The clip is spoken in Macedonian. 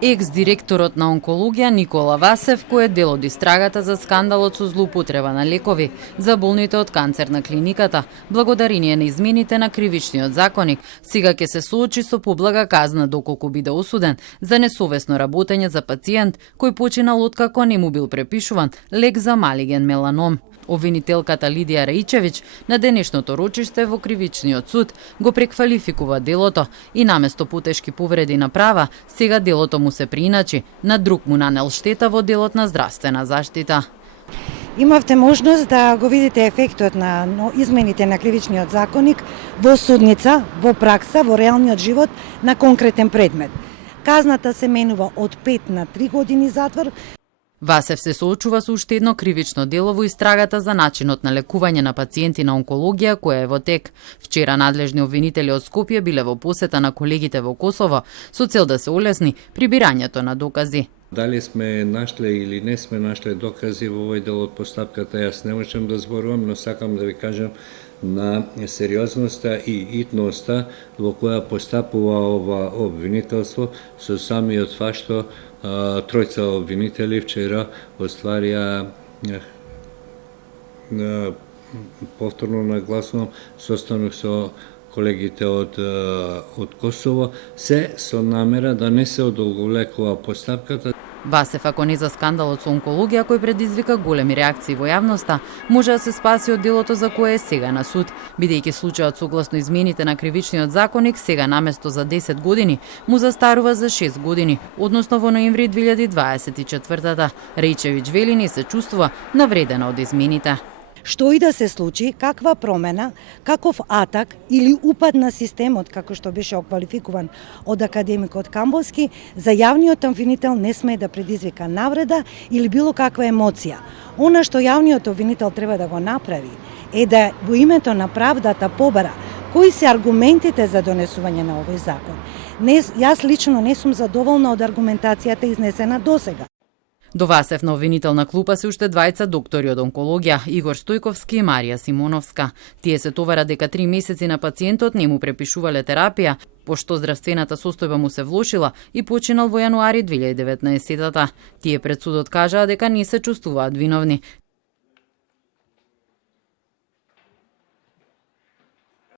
Екс-директорот на онкологија Никола Васев, кој е дел од истрагата за скандалот со злоупотреба на лекови за болните од канцер на клиниката, благодарение на измените на кривичниот законник, сега ќе се соочи со поблага казна доколку биде осуден за несовесно работење за пациент кој починал откако не му бил препишуван лек за малиген меланом. Обвинителката Лидија Раичевиќ на денешното рочиште во кривичниот суд го преквалификува делото и наместо потешки повреди на права, сега делото му се прииначи, на друг му нанел штета во делот на здравствена заштита. Имавте можност да го видите ефектот на измените на кривичниот законник во судница, во пракса, во реалниот живот на конкретен предмет. Казната се менува од 5 на 3 години затвор. Васев се соочува со уште едно кривично дело во истрагата за начинот на лекување на пациенти на онкологија која е во тек. Вчера надлежни обвинители од Скопје биле во посета на колегите во Косово со цел да се олесни прибирањето на докази. Дали сме нашле или не сме нашле докази во овој дел од постапката, јас не можам да зборувам, но сакам да ви кажам на сериозноста и итноста во која постапува ова обвинителство со самиот факт што тројца обвинители вчера остварија, повторно нагласувам, состанок со колегите од Косово, се со намера да не се одолговлекува постапката. Васев, ако не за скандалот со онкологија кој предизвика големи реакции во јавноста, може да се спаси од делото за кое е сега на суд, бидејќи случајот согласно измените на кривичниот законник сега наместо за 10 години му застарува за 6 години, односно во ноември 2024. Раичевиќ вели не се чувствува навредена од измените. Што и да се случи, каква промена, каков атак или упад на системот, како што беше оквалификуван од академикот Камбовски, за јавниот обвинител не смее да предизвика навреда или било каква емоција. Она што јавниот обвинител треба да го направи е да во името на правдата побара кои се аргументите за донесување на овој закон. Јас лично не сум задоволна од аргументацијата изнесена досега. До Васев на обвинителна клупа се уште двајца доктори од онкологија, Игор Стојковски и Марија Симоновска. Тие се товара дека 3 месеци на пациентот не му препишувале терапија, пошто здравствената состојба му се влошила и починал во јануари 2019. Тие пред судот кажаа дека не се чувствуваат виновни,